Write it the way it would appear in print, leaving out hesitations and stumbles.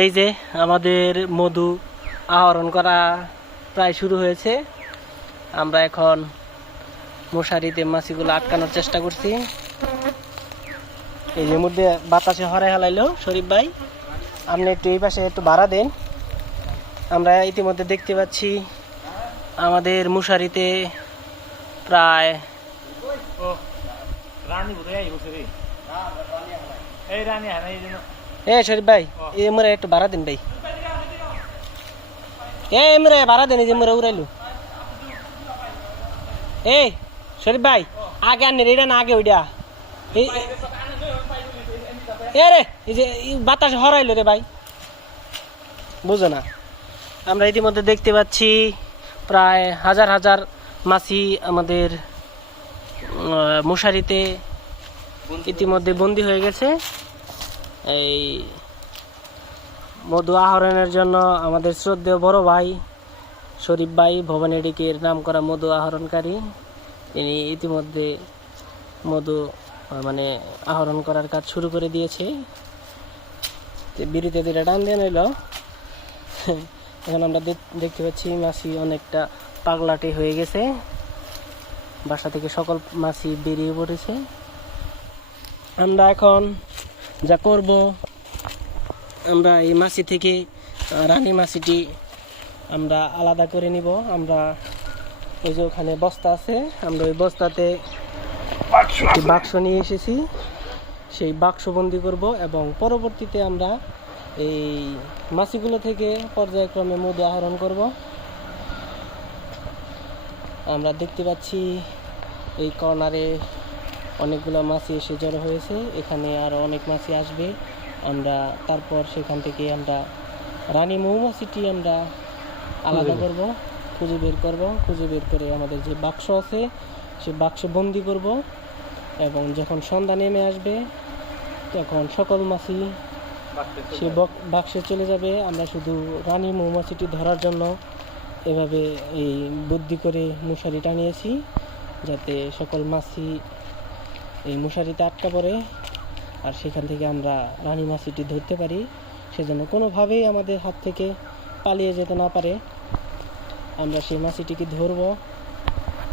এই যে আমাদের মধু আহরণ করা প্রায় শুরু হয়েছে। আমরা এখন মশারিতে মাছিগুলো আটকানোর চেষ্টা করছি। এই যে মধ্যে বাতাসে হরাই হালাইলো শরীফ ভাই, আপনি একটু এই পাশে একটু ভাড়া দেন। আমরা ইতিমধ্যে দেখতে পাচ্ছি আমাদের মশারিতে প্রায় শরীফ ভাই এই মোরা একটু ভাড়া দেন ভাই, মোরা ভাড়া দেন, এই যে মোরা উড়াইলো। এই শরীফ ভাই আগে আনেন, এটা না আগে ওইটা রে, এই যে বাতাস হরাইলো রে ভাই, বুঝো না। আমরা ইতিমধ্যে দেখতে পাচ্ছি প্রায় হাজার হাজার মাছি আমাদের মশারিতে ইতিমধ্যে বন্দী হয়ে গেছে। এই মধু আহরণের জন্য আমাদের শ্রদ্ধেয় বড় ভাই শরীফ ভাই ভবানীডিকের নাম করা মধু আহরণকারী, তিনি ইতিমধ্যে মধু আহরণ করার কাজ শুরু করে দিয়েছে। বিড়িতে দিলে টান দিয়ে নিল। এখন আমরা দেখতে পাচ্ছি মাছি অনেকটা পাগলাটে হয়ে গেছে, বাসা থেকে সকল মাছি বেরিয়ে পড়েছে। আমরা এখন যা করব, আমরা এই মাছি থেকে রানী মাছিটি আমরা আলাদা করে নিব। আমরা ওই যে ওখানে বস্তা আছে, আমরা ওই বস্তাতে একটি বাক্স নিয়ে এসেছি, সেই বাক্স বন্দি করব এবং পরবর্তীতে আমরা এই মাছিগুলো থেকে পর্যায়ক্রমে মধু আহরণ করব। আমরা দেখতে পাচ্ছি এই কর্নারে অনেকগুলো মাছি এসে জড়ো হয়েছে, এখানে আরও অনেক মাছি আসবে। আমরা তারপর সেখান থেকে আমরা রানী মৌমাছিটি আমরা আলাদা করব, খুঁজে বের করব। খুঁজে বের করে আমাদের যে বাক্স আছে সে বাক্স বন্দি করব এবং যখন সন্ধ্যা নেমে আসবে তখন সকল মাছি সে বাক্সে চলে যাবে। আমরা শুধু রানী মৌমাছিটি ধরার জন্য এভাবে এই বুদ্ধি করে মশারি টানিয়েছি, যাতে সকল মাছি এই মশারিতে আটকা পড়ে আর সেখান থেকে আমরা রানী মাছিটি ধরতে পারি, সেজন্য কোনোভাবেই আমাদের হাত থেকে পালিয়ে যেতে না পারে। আমরা সেই মাছিটিকে ধরব।